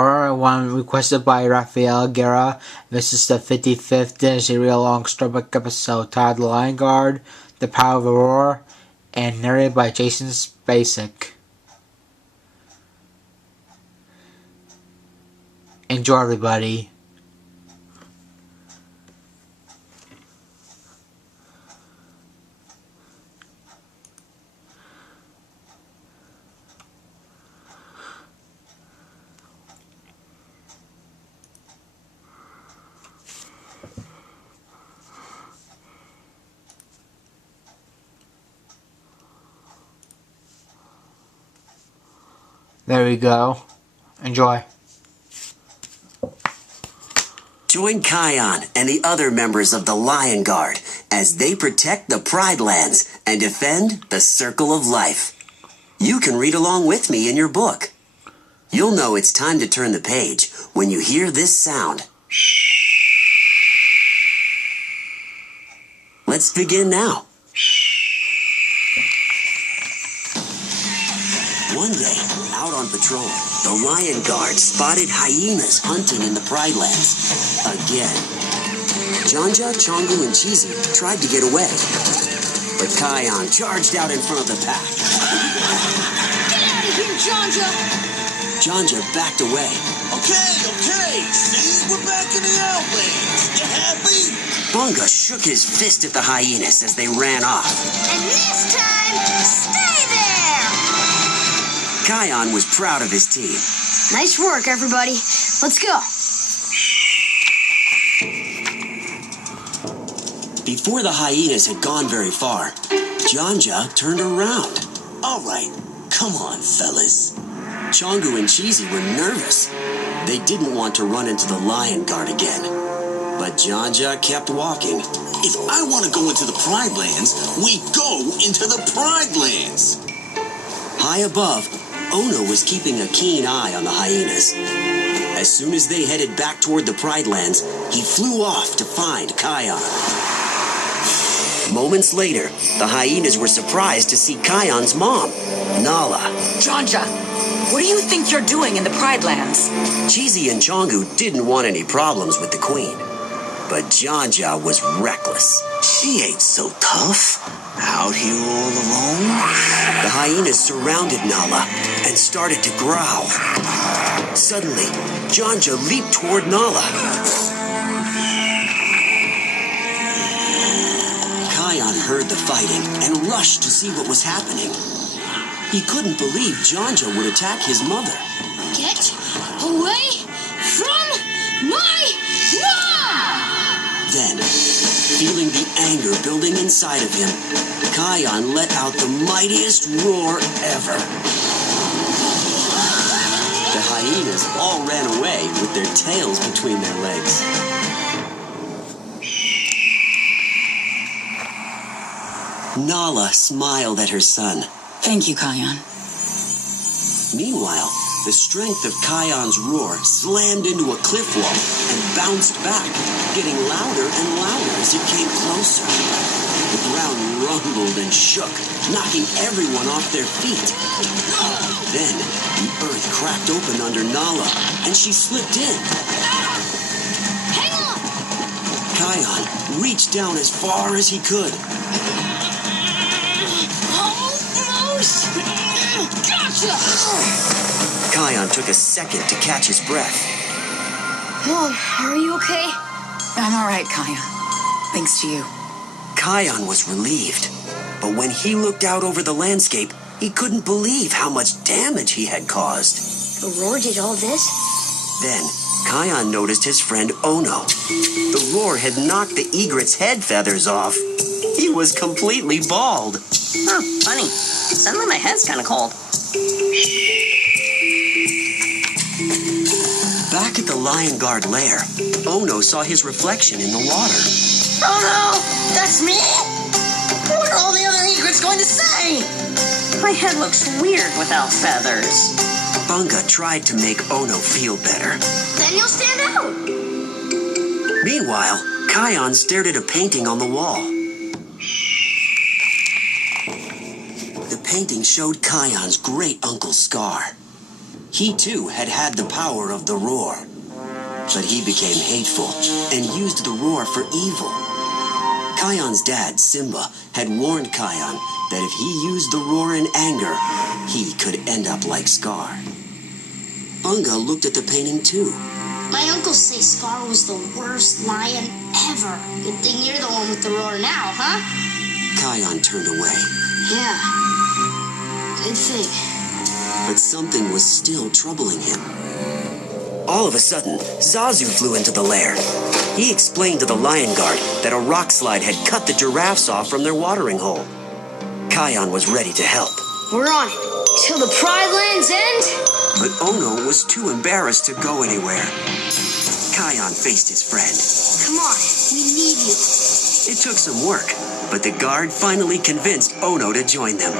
Horror one requested by Rafaela Guerra. This is the 55th Disney Real-Long Storybook episode titled The Lion Guard, The Power of Aurora, and narrated by Jason Spisak. Enjoy, everybody. There we go. Enjoy. Join Kion and the other members of the Lion Guard as they protect the Pride Lands and defend the Circle of Life. You can read along with me in your book. You'll know it's time to turn the page when you hear this sound. Let's begin now. One day, out on patrol, the Lion Guard spotted hyenas hunting in the Pride Lands. Again. Janja, Chongu, and Cheesy tried to get away, but Kion charged out in front of the pack. Get out of here, Janja! Janja backed away. Okay, see? We're back in the Outlands. You happy? Bunga shook his fist at the hyenas as they ran off. And this time, stay there! Kion was proud of his team. Nice work, everybody. Let's go. Before the hyenas had gone very far, Janja turned around. All right, come on, fellas. Chongu and Cheesy were nervous. They didn't want to run into the Lion Guard again. But Janja kept walking. If I want to go into the Pride Lands, we go into the Pride Lands. High above, Ono was keeping a keen eye on the hyenas. As soon as they headed back toward the Pride Lands, he flew off to find Kion. Moments later, the hyenas were surprised to see Kion's mom, Nala. Janja, what do you think you're doing in the Pride Lands? Cheesy and Chongu didn't want any problems with the queen. But Janja was reckless. She ain't so tough. Out here all alone? The hyenas surrounded Nala and started to growl. Suddenly, Janja leaped toward Nala. Kion heard the fighting and rushed to see what was happening. He couldn't believe Janja would attack his mother. Get away from my mom! Then, feeling the anger building inside of him, Kion let out the mightiest roar ever. The hyenas all ran away with their tails between their legs. Nala smiled at her son. Thank you, Kion. Meanwhile, the strength of Kion's roar slammed into a cliff wall and bounced back, getting louder and louder as it came closer. The ground rumbled and shook, knocking everyone off their feet. Then, the earth cracked open under Nala, and she slipped in. Hang on! Kion reached down as far as he could. Almost! Gotcha! Kion took a second to catch his breath. Mom, are you okay? I'm all right, Kion. Thanks to you. Kion was relieved, but when he looked out over the landscape, he couldn't believe how much damage he had caused. The roar did all this? Then, Kion noticed his friend Ono. The roar had knocked the egret's head feathers off. He was completely bald. Huh, funny. Suddenly my head's kind of cold. Back at the Lion Guard lair, Ono saw his reflection in the water. Oh no! That's me? What are all the other egrets going to say? My head looks weird without feathers. Bunga tried to make Ono feel better. Then you'll stand out! Meanwhile, Kion stared at a painting on the wall. The painting showed Kion's great uncle Scar. He too had had the power of the roar. But he became hateful and used the roar for evil. Kion's dad, Simba, had warned Kion that if he used the roar in anger, he could end up like Scar. Bunga looked at the painting too. My uncles say Scar was the worst lion ever. Good thing you're the one with the roar now, huh? Kion turned away. Yeah. Good thing. But something was still troubling him. All of a sudden, Zazu flew into the lair. He explained to the lion guard that a rock slide had cut the giraffes off from their watering hole. Kion was ready to help. We're on it. Till the Pride Lands end? But Ono was too embarrassed to go anywhere. Kion faced his friend. Come on, we need you. It took some work, but the guard finally convinced Ono to join them.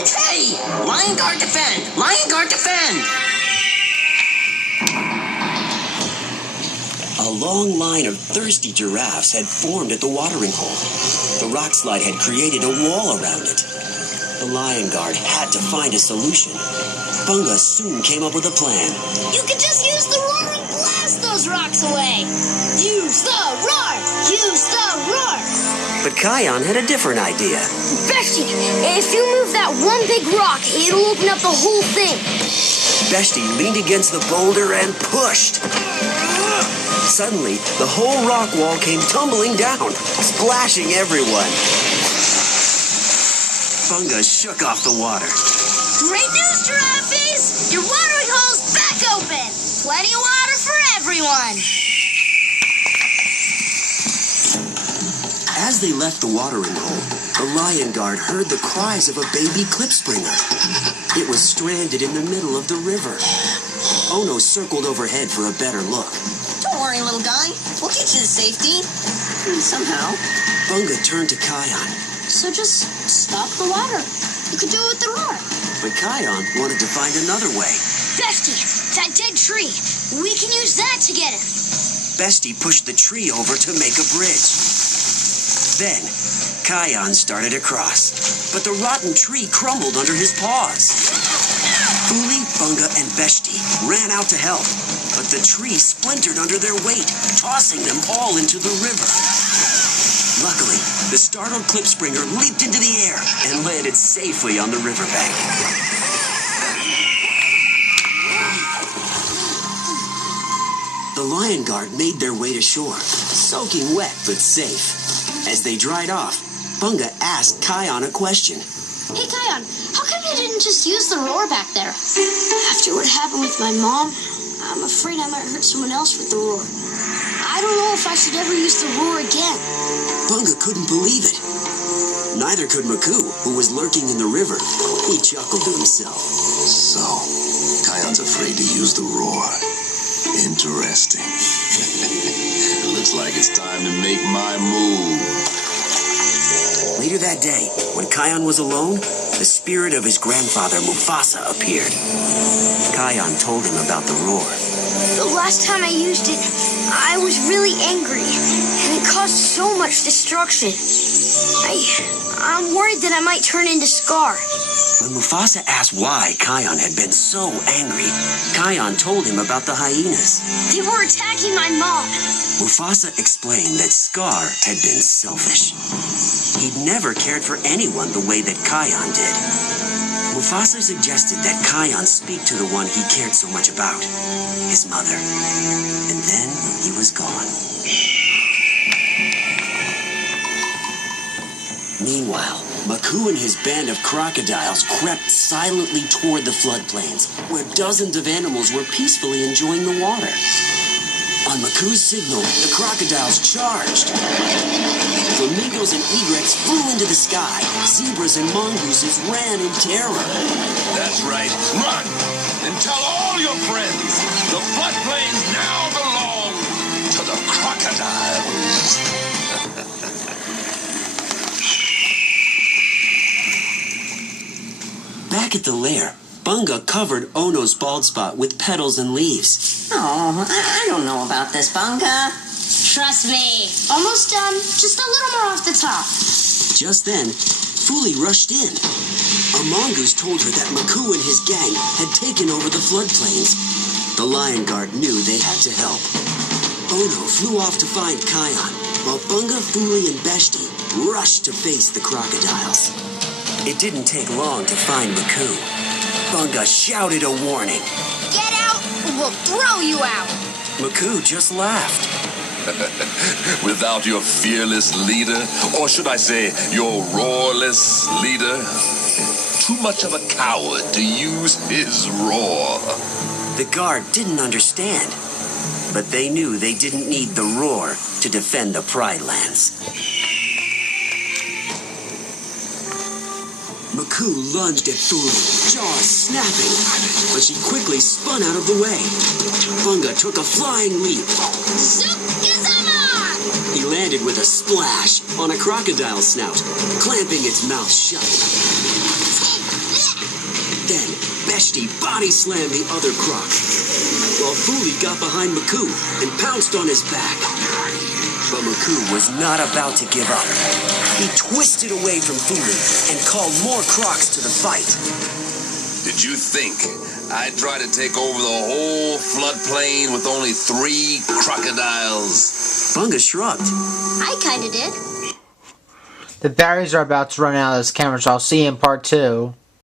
Okay, Lion Guard defend! Lion Guard defend! A long line of thirsty giraffes had formed at the watering hole. The rock slide had created a wall around it. The lion guard had to find a solution. Bunga soon came up with a plan. You could just use the roar and blast those rocks away. Use the roar! Use the roar! But Kion had a different idea. Beshti, if you move that one big rock, it'll open up the whole thing. Beshti leaned against the boulder and pushed. Suddenly, the whole rock wall came tumbling down, splashing everyone. Bunga shook off the water. Great news, giraffes! Your watering hole's back open! Plenty of water for everyone! As they left the watering hole, the lion guard heard the cries of a baby klipspringer. It was stranded in the middle of the river. Ono circled overhead for a better look. Don't worry, little guy. We'll get you to safety. Somehow. Bunga turned to Kion. So just stop the water. You could do it with the roar. But Kion wanted to find another way. Beshti, that dead tree. We can use that to get him. Beshti pushed the tree over to make a bridge. Then, Kion started across, but the rotten tree crumbled under his paws. Fuli, Bunga, and Beshti ran out to help, but the tree splintered under their weight, tossing them all into the river. Luckily, the startled klipspringer leaped into the air and landed safely on the riverbank. The lion guard made their way to shore, soaking wet but safe. As they dried off, Bunga asked Kion a question. Hey, Kion, how come you didn't just use the roar back there? After what happened with my mom, I'm afraid I might hurt someone else with the roar. I don't know if I should ever use the roar again. Bunga couldn't believe it. Neither could Maku, who was lurking in the river. He chuckled to himself. So, Kion's afraid to use the roar. Interesting. Looks like it's time to make my move. Later that day, when Kion was alone, the spirit of his grandfather Mufasa appeared. Kion told him about the roar. The last time I used it, I was really angry, and it caused so much destruction. I'm worried that I might turn into Scar. When Mufasa asked why Kion had been so angry, Kion told him about the hyenas. They were attacking my mom. Mufasa explained that Scar had been selfish. He'd never cared for anyone the way that Kion did. Mufasa suggested that Kion speak to the one he cared so much about, his mother. And then he was gone. Meanwhile, Maku and his band of crocodiles crept silently toward the floodplains, where dozens of animals were peacefully enjoying the water. On Maku's signal, the crocodiles charged. Flamingos and egrets flew into the sky. Zebras and mongooses ran in terror. That's right. Run! And tell all your friends, the floodplains now belong to the crocodiles. Back at the lair, Bunga covered Ono's bald spot with petals and leaves. Oh, I don't know about this, Bunga. Trust me. Almost done. Just a little more off the top. Just then, Fuli rushed in. A A mongoose told her that Maku and his gang had taken over the floodplains. The lion guard knew they had to help. Ono flew off to find Kion, while Bunga, Fuli, and Beshti rushed to face the crocodiles. It didn't take long to find Maku. Bunga shouted a warning. Get out, or we'll throw you out. Maku just laughed. Without your fearless leader, or should I say, your roarless leader? Too much of a coward to use his roar. The guard didn't understand, but they knew they didn't need the roar to defend the Pride Lands. Maku lunged at Fuli, jaws snapping, but she quickly spun out of the way. Bunga took a flying leap. Sukizama! He landed with a splash on a crocodile snout, clamping its mouth shut. Then, Beshti body slammed the other croc, while Fuli got behind Maku and pounced on his back. But Maku was not about to give up. He twisted away from Fuli and called more crocs to the fight. Did you think I'd try to take over the whole floodplain with only 3 crocodiles? Bunga shrugged. I kinda did. The batteries are about to run out of this camera, so I'll see you in part 2.